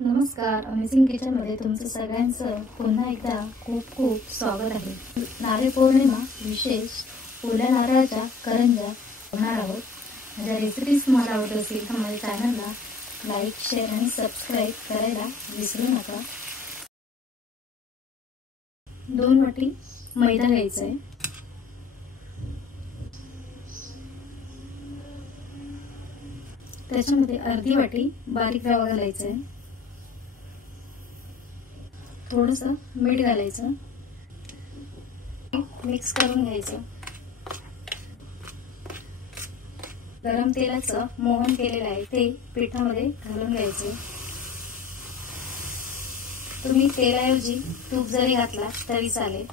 नमस्कार, amazing kitchen मध्ये तुमचं सगळ्यांचं पुन्हा एकदा खूप खूप स्वागत आहे। नारळी पौर्णिमा विशेष ओल्या नारळाच्या करंज्या बनवणार आहोत। माझ्या रेसिपीज तुम्हाला आवडत असतील तर माझ्या चॅनलला लाईक, शेअर आणि सबस्क्राइब करायला विसरू नका। 2 वाटी मैदा घ्यायचा आहे। त्याच्यामध्ये अर्धी वाटी बारीक रवा घालायचा आहे। थोडंसं मीठ घालायचं, मिक्स करून घ्यायचं। गरम तेलाचं मोहन केलेलं आहे ते पिठामध्ये घालून घ्यायचे। तुम्ही तेलाऐवजी तूप जरी घातला तरी चालेल।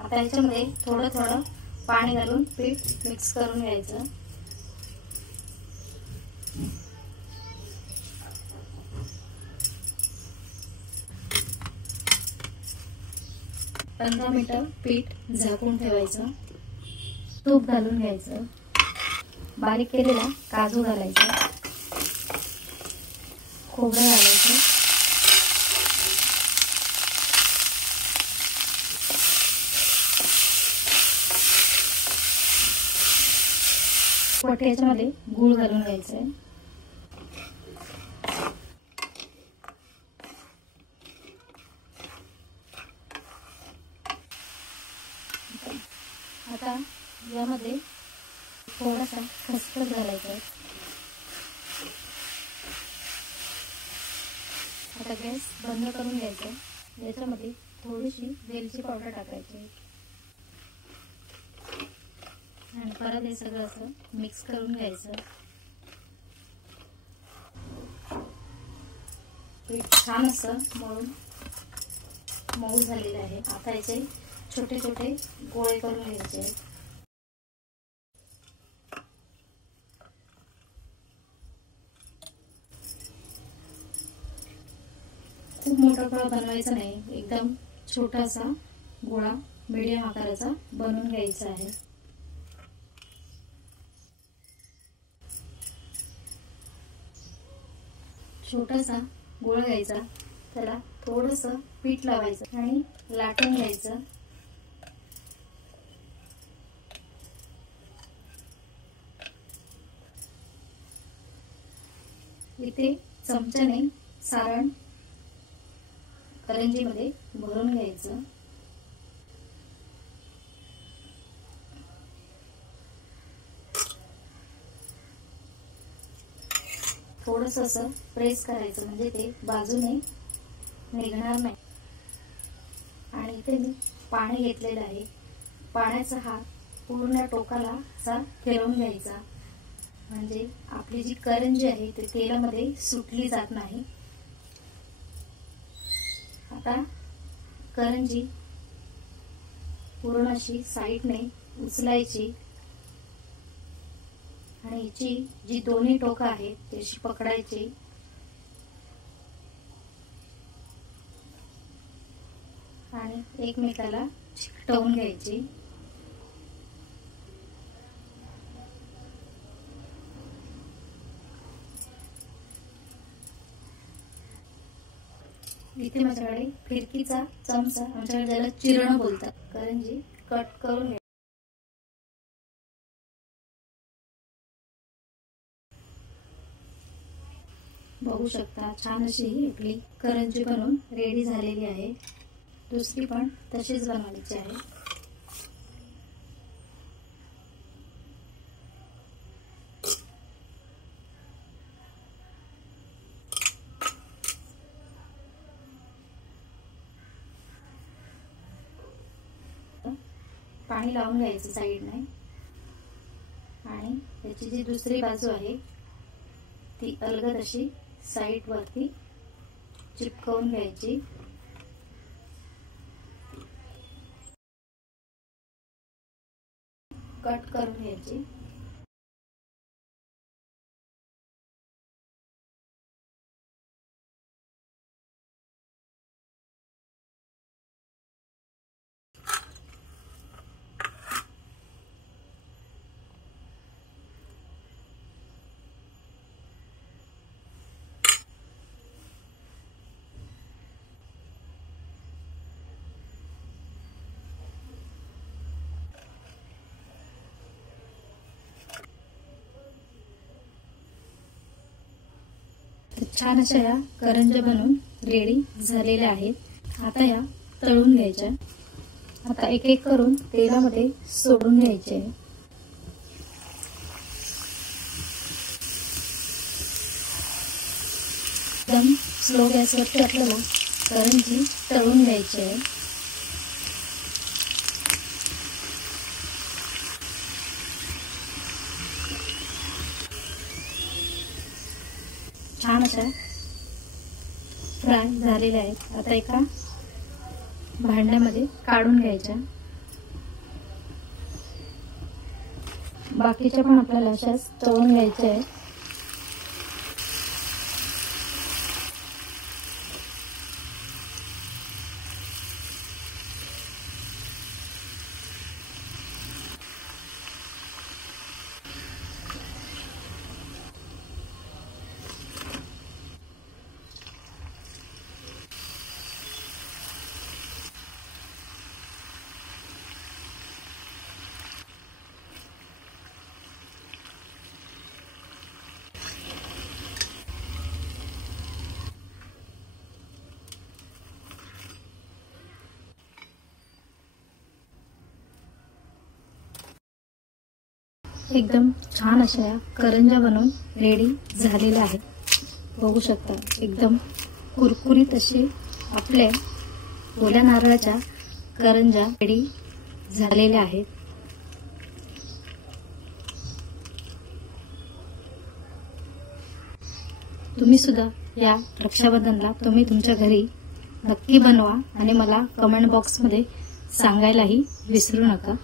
आता याच्यामध्ये थोडं थोडं पाणी घालून पीठ मिक्स करून घ्यायचं। पंधरा मिनिटं पीठ झाकून ठेवायचं। तूप घालून घ्यायचं, बारीक केलेला काजू घालायचा, खोबरं घालायचं, याच्यामध्ये गूळ घालून घ्यायचं आहे। आता यामध्ये थोडासा खसखस घालायचा आहे। आता गॅस बंद करून घ्यायचा। याच्यामध्ये थोडीशी वेलची पावडर टाकायची आणि परत हे सगळं असं मिक्स करून घ्यायचं। पीठ छान असं मऊ झालेलं आहे। आता याचे छोटे छोटे गोळे करून घ्यायचे। खूप मोठा गोळा बनवायचा नाही, एकदम छोटासा गोळा मीडियम आकाराचा बनवून घ्यायचा आहे। छोटासा गोळा घ्यायचा, त्याला थोडंसं पीठ लावायचं आणि लाटून घ्यायचं। इथे चमच्याने सारण करंजीमध्ये भरून घ्यायचं। थोडंसं असं प्रेस करायचं म्हणजे ते बाजूने निघणार नाही। आणि इथे मी पाणी घेतलेलं आहे, पाण्याचा हात पूर्ण टोकाला असा फिरवून घ्यायचा म्हणजे आपली जी करंजी आहे ते तेलामध्ये सुटली जात नाही। आता करंजी पूर्ण अशी साईडने उचलायची आणि हिची जी दोन्ही टोकं आहेत ती अशी पकडायची आणि एकमेकाला चिकटवून घ्यायची। इथे माझ्याकडे फिरकीचा चमचा, आमच्याकडे त्याला चिरणं बोलतात, करंजी कट करून घ्या। बघू शकता छान अशी आपली करंजी बनवून रेडी झालेली आहे। दुसरी पण तशीच बनवायची आहे। पाणी लावून घ्यायचं साईडने आणि त्याची जी दुसरी बाजू आहे ती अलगद अशी साईड वरती चिपकवून घ्यायची। कट करून घ्यायची। छान अशा या करंज्या बनवून रेडी झालेल्या आहेत। आता या तळून घ्यायच्या। आता एक एक करून तेलामध्ये सोडून घ्यायचे। एकदम स्लो गॅसवरती आपल्याला करंजी तळून घ्यायची आहे। छान अशा फ्राय झालेल्या आहेत। आता एका भांड्यामध्ये काढून घ्यायच्या। बाकीच्या पण आपल्याला अशाच तळून घ्यायच्या आहेत। एकदम छान अशा या करंज्या बनवून रेडी झालेल्या आहेत। बघू शकता एकदम कुरकुरीत असे आपल्या ओल्या नारळाच्या करंज्या रेडी झालेल्या आहेत। तुम्ही सुद्धा या रक्षाबंधनला तुम्ही तुमच्या घरी नक्की बनवा आणि मला कमेंट बॉक्स मध्ये सांगायलाही विसरू नका।